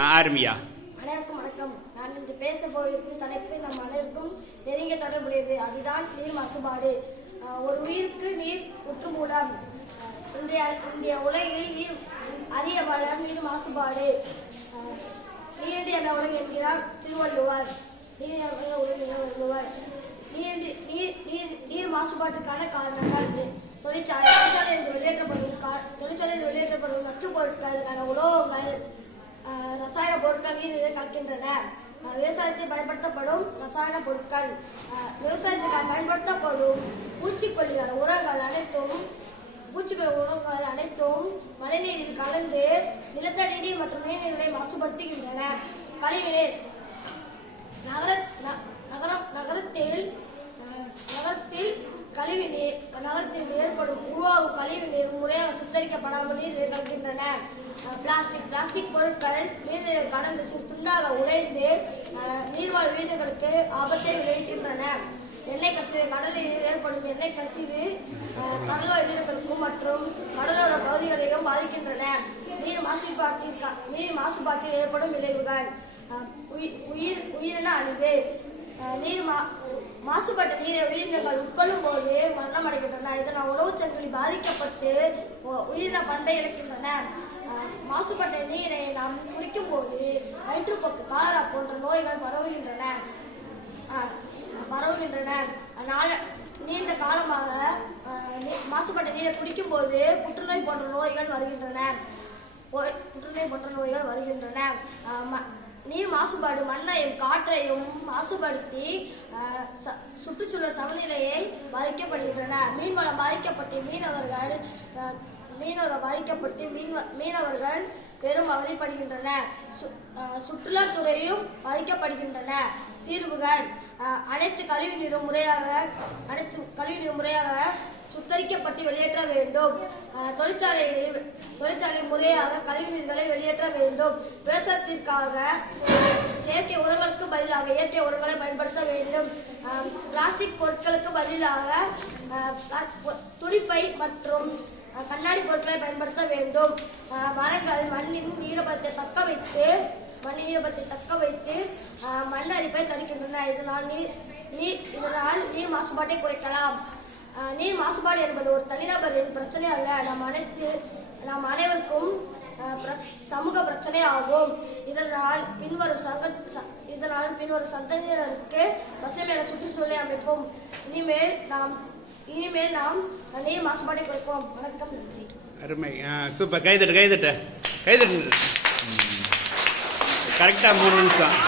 ஆரம்பியா. அனைவருக்கும் வணக்கம். நான் இன்று பேச போகிருக்கும் தலைப்பு நம் அனைவருக்கும் நெருங்கிய தொடர்புடையது. அதுதான் நீர் மாசுபாடு. ஒரு உயிருக்கு நீர் உற்றுமூலம். இன்றைய உலகில் நீர் அரிய வளம் நீர் மாசுபாடு. நீரின்றி அந்த உலகம் என்கிறார் திருவள்ளுவர். நீர் மாசுபாட்டுக்கான காரணங்கள்: தொழிற்சாலையில் வெளியேற்றப்படும் நச்சுப் பொருட்களுக்கான உலோகங்கள், ரசாயன பொருட்கள் நீரில் கலக்கின்றன. விவசாயத்தில் பயன்படுத்தப்படும் ரசாயன பொருட்கள், விவசாயத்துக்காக பயன்படுத்தப்படும் பூச்சிக்கொல்லிகள் உரங்கள் அனைத்தும் மழைநீரில் கலந்து நிலத்தடி நீர் மற்றும் நீர்நிலைகளை மாசுபடுத்துகின்றன. கழிவுநீர். நகரத்தில் உருவாகும் கழிவு நீர் முறையாக சுத்தரிக்கப்படாமல் நீரில் கலக்கின்றன. பிளாஸ்டிக் பொருட்கள் நீரில் கடந்து துண்டாக உடைந்து நீர்வாழ் உயிரினங்களுக்கு ஆபத்தை விளைவிக்கின்றன. எண்ணெய் கசிவு. கடலில் ஏற்படும் எண்ணெய் கசிவு கடல்வாழ் உயிரினங்களுக்கும் மற்றும் கடலோர பகுதிகளையும் பாதிக்கின்றன. நீர் மாசுபாட்டில் ஏற்படும் விளைவுகள்: உயிரின அழிவு. மாசுபட்ட நீரை உயிரினங்கள் உட்கொள்ளும் போது மரணம் அடைகின்றன. இதனால் உணவுச் சங்கிலி பாதிக்கப்பட்டு உயிரின பண்பை இழக்கின்றன. மாசுபட்ட நீரை நாம் குடிக்கும் போது வயிற்றுப்போக்கு, காலரா போன்ற நோய்கள் பரவுகின்றன. நீண்ட காலமாக மாசுபட்ட நீரை குடிக்கும் போது புற்றுநோய் போன்ற நோய்கள் வருகின்றன. நீர் மாசுபாடு மண்ணையும் காற்றையும் மாசுபடுத்தி சுற்றுச்சூழல் சமநிலையை பாதிக்கப்படுகின்றன. மீன்வளம் பாதிக்கப்பட்டு மீனவர்கள் பெரும் அவதிப்படுகின்றன. சுற்றுலாத்துறையும் பாதிக்கப்படுகின்றன. தீர்வுகள்: அனைத்து கழிவுநீரும் முறையாக சுத்தரிக்கப்பட்டு வெளியேற்ற வேண்டும். தொழிற்சாலை முறையாக கழிவுநீர்களை வெளியேற்ற வேண்டும். விவசாயத்திற்காக செயற்கை உரங்களுக்கு பதிலாக இயற்கை உரங்களை பயன்படுத்த வேண்டும். பிளாஸ்டிக் பொருட்களுக்கு பதிலாக துணிப்பை மற்றும் கண்ணாடி பொருட்களை பயன்படுத்த வேண்டும். மரங்கள் மண்ணின் ஈரப்பதத்தை தக்க வைத்து மண் அரிப்பை தடுக்கின்றன. இதனால் நீர் மாசுபாட்டை குறைக்கலாம். நீர் மாசுபாடு என்பது ஒரு தனிநபரின் பிரச்சனை அல்ல, நாம் அனைவருக்கும் சமூக பிரச்சனை ஆகும். இதனால் பின்வரும் சந்ததியினருக்கு பசுமையான சுற்றுச்சூழலை அமைப்போம். இனிமேல் நாம் நீர் மாசுபாட்டை குறைப்போம். வணக்கம், நன்றி. அருமை, சூப்பர். கைதட்டு கரெக்டாக 3 நிமிஷம்.